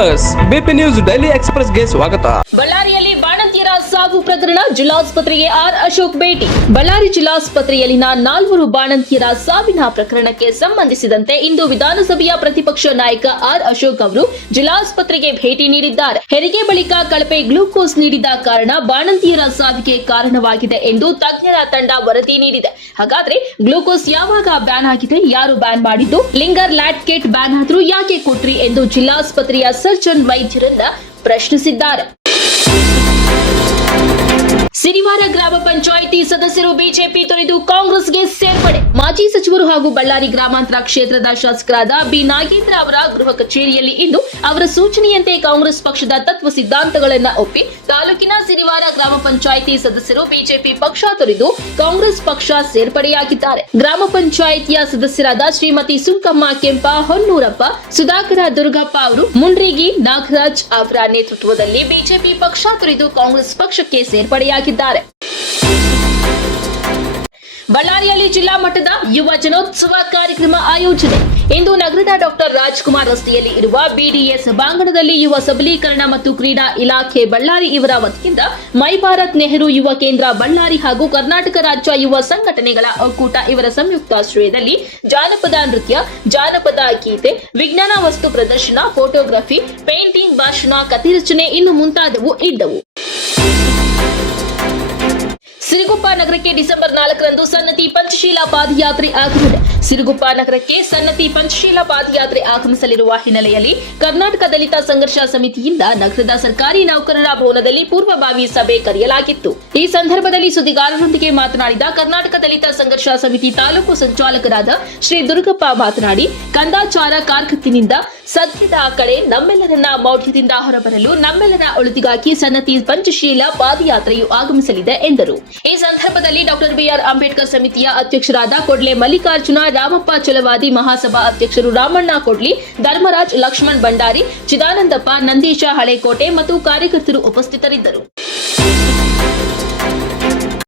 S BP news daily ಎಕ್ಸ್‌ಪ್ರೆಸ್‌ಗೆ ಸ್ವಾಗತ. ಬಳ್ಳಾರಿಯಲ್ಲಿ ಬಾಣಂತಿಯರ ಸಾವು ಪ್ರಕರಣ ಜಿಲ್ಲಾಸ್ಪತ್ರೆಗೆ ಆರ್ ಅಶೋಕ್ ಭೇಟಿ. ಬಳ್ಳಾರಿ ಜಿಲ್ಲಾಸ್ಪತ್ರೆಯಲ್ಲಿನ 4 ಬಾಣಂತಿಯರ ಸಾವಿನ ಪ್ರಕರಣಕ್ಕೆ ಸಂಬಂಧಿಸಿದಂತೆ ಇಂದು ವಿಧಾನಸಭೆಯ ಪ್ರತಿಪಕ್ಷ ನಾಯಕ ಆರ್ ಅಶೋಕ್ ಅವರು ಜಿಲ್ಲಾಸ್ಪತ್ರೆಗೆ ಭೇಟಿ ನೀಡಿದ್ದಾರೆ. ಹೆರಿಗೆ ಬಳಿಕ ಕಳಪೆ ಗ್ಲೂಕೋಸ್ ನೀಡಿದ ಕಾರಣ ಬಾಣಂತಿಯರ ಸಾವಿಗೆ ಕಾರಣವಾಗಿದೆ ಎಂದು ತಜ್ಞರ ತಂಡ ವರದಿ ನೀಡಿದೆ. ಹಾಗಾದ್ರೆ ಗ್ಲೂಕೋಸ್ ಯಾವಾಗ ಬ್ಯಾನ್ ಆಗಿದೆ, ಯಾರು ಬ್ಯಾನ್ ಮಾಡಿದ್ದು, ಲಿಂಗರ್ ಲ್ಯಾಟ್ಕೇಟ್ ಬ್ಯಾನ್ ಆದ್ರೂ ಯಾಕೆ ಕೊಟ್ರಿ ಎಂದು ಜಿಲ್ಲಾಸ್ಪತ್ರೆಯ ಸರ್ಜನ್ ವೈದ್ಯರನ್ನ ಪ್ರಶ್ನಿಸಿದ್ದಾರೆ. ಸಿರಿವಾರ ಗ್ರಾಮ ಪಂಚಾಯಿತಿ ಸದಸ್ಯರು ಬಿಜೆಪಿ ತೊರೆದು ಕಾಂಗ್ರೆಸ್ಗೆ ಸೇರ್ಪಡೆ. ಮಾಜಿ ಸಚಿವರು ಹಾಗೂ ಬಳ್ಳಾರಿ ಗ್ರಾಮಾಂತರ ಕ್ಷೇತ್ರದ ಶಾಸಕರಾದ ಬಿ ನಾಗೇಂದ್ರ ಅವರ ಗೃಹ ಕಚೇರಿಯಲ್ಲಿ ಇಂದು ಅವರ ಸೂಚನೆಯಂತೆ ಕಾಂಗ್ರೆಸ್ ಪಕ್ಷದ ತತ್ವ ಸಿದ್ಧಾಂತಗಳನ್ನು ಒಪ್ಪಿ ತಾಲೂಕಿನ ಸಿರಿವಾರ ಗ್ರಾಮ ಪಂಚಾಯಿತಿ ಸದಸ್ಯರು ಬಿಜೆಪಿ ಪಕ್ಷ ತೊರೆದು ಕಾಂಗ್ರೆಸ್ ಪಕ್ಷ ಸೇರ್ಪಡೆಯಾಗಿದ್ದಾರೆ. ಗ್ರಾಮ ಪಂಚಾಯಿತಿಯ ಸದಸ್ಯರಾದ ಶ್ರೀಮತಿ ಸುಂಕಮ್ಮ ಕೆಂಪ, ಹೊನ್ನೂರಪ್ಪ, ಸುಧಾಕರ ದುರ್ಗಪ್ಪ ಅವರು ಮುಂಡ್ರಿಗಿ ನಾಗರಾಜ್ ಅವರ ನೇತೃತ್ವದಲ್ಲಿ ಬಿಜೆಪಿ ಪಕ್ಷ ತೊರೆದು ಕಾಂಗ್ರೆಸ್ ಪಕ್ಷಕ್ಕೆ ಸೇರ್ಪಡೆಯಾಗಿದ್ದಾರೆ. ಬಳ್ಳಾರಿಯಲ್ಲಿ ಜಿಲ್ಲಾ ಮಟ್ಟದ ಯುವ ಜನೋತ್ಸವ ಕಾರ್ಯಕ್ರಮ ಆಯೋಜನೆ. ಇಂದು ನಗರದ ಡಾಕ್ಟರ್ ರಾಜ್ಕುಮಾರ್ ರಸ್ತೆಯಲ್ಲಿ ಇರುವ ಬಿಡಿಎಸ್ ಸಭಾಂಗಣದಲ್ಲಿ ಯುವ ಸಬಲೀಕರಣ ಮತ್ತು ಕ್ರೀಡಾ ಇಲಾಖೆ ಬಳ್ಳಾರಿ ಇವರ ವತಿಯಿಂದ ಮೈ ಭಾರತ್ ನೆಹರು ಯುವ ಕೇಂದ್ರ ಬಳ್ಳಾರಿ ಹಾಗೂ ಕರ್ನಾಟಕ ರಾಜ್ಯ ಯುವ ಸಂಘಟನೆಗಳ ಒಕ್ಕೂಟ ಇವರ ಸಂಯುಕ್ತಾಶ್ರಯದಲ್ಲಿ ಜಾನಪದ ನೃತ್ಯ, ಜಾನಪದ ಗೀತೆ, ವಿಜ್ಞಾನ ವಸ್ತು ಪ್ರದರ್ಶನ, ಫೋಟೋಗ್ರಫಿ, ಪೇಂಟಿಂಗ್, ಭಾಷಣ, ಕಥೆರಚನೆ ಇನ್ನು ಮುಂತಾದವು ಇದ್ದವು. ಸಿರುಗುಪ್ಪ ನಗರಕ್ಕೆ ಡಿಸೆಂಬರ್ 4ರಂದು ಸನ್ನತಿ ಪಂಚಶೀಲ ಪಾದಯಾತ್ರೆ ಆಗಲಿದೆ. ಸಿರುಗುಪ್ಪ ನಗರಕ್ಕೆ ಸನ್ನತಿ ಪಂಚಶೀಲ ಪಾದಯಾತ್ರೆ ಆಗಮಿಸಲಿರುವ ಹಿನ್ನೆಲೆಯಲ್ಲಿ ಕರ್ನಾಟಕ ದಲಿತ ಸಂಘರ್ಷ ಸಮಿತಿಯಿಂದ ನಗರದ ಸರ್ಕಾರಿ ನೌಕರರ ಭವನದಲ್ಲಿ ಪೂರ್ವಭಾವಿ ಸಭೆ ಕರೆಯಲಾಗಿತ್ತು. ಈ ಸಂದರ್ಭದಲ್ಲಿ ಸುದ್ದಿಗಾರರೊಂದಿಗೆ ಮಾತನಾಡಿದ ಕರ್ನಾಟಕ ದಲಿತ ಸಂಘರ್ಷ ಸಮಿತಿ ತಾಲೂಕು ಸಂಚಾಲಕರಾದ ಶ್ರೀ ದುರ್ಗಪ್ಪ ಮಾತನಾಡಿ, ಕಂದಾಚಾರ ಕಾರ್ಕತ್ತಿನಿಂದ ಸತ್ಯದ ಕಡೆ ನಮ್ಮೆಲ್ಲರನ್ನ ಮೌಢ್ಯದಿಂದ ಹೊರಬರಲು ನಮ್ಮೆಲ್ಲರ ಒಳಿತಿಗಾಗಿ ಸನ್ನತಿ ಪಂಚಶೀಲ ಪಾದಯಾತ್ರೆಯು ಆಗಮಿಸಲಿದೆ ಎಂದರು. ಈ ಸಂದರ್ಭದಲ್ಲಿ ಡಾಕ್ಟರ್ ಬಿಆರ್ ಅಂಬೇಡ್ಕರ್ ಸಮಿತಿಯ ಅಧ್ಯಕ್ಷರಾದ ಕೊಡ್ಲೆ ಮಲ್ಲಿಕಾರ್ಜುನ, ರಾಮಪ್ಪ ಚಲವಾದಿ, ಮಹಾಸಭಾ ಅಧ್ಯಕ್ಷರು ರಾಮಣ್ಣ ಕೊಡ್ಲಿ, ಧರ್ಮರಾಜ್, ಲಕ್ಷ್ಮಣ್ ಭಂಡಾರಿ, ಚಿದಾನಂದಪ್ಪ, ನಂದೀಶ ಹಳೇಕೋಟೆ ಮತ್ತು ಕಾರ್ಯಕರ್ತರು ಉಪಸ್ಥಿತರಿದ್ದರು.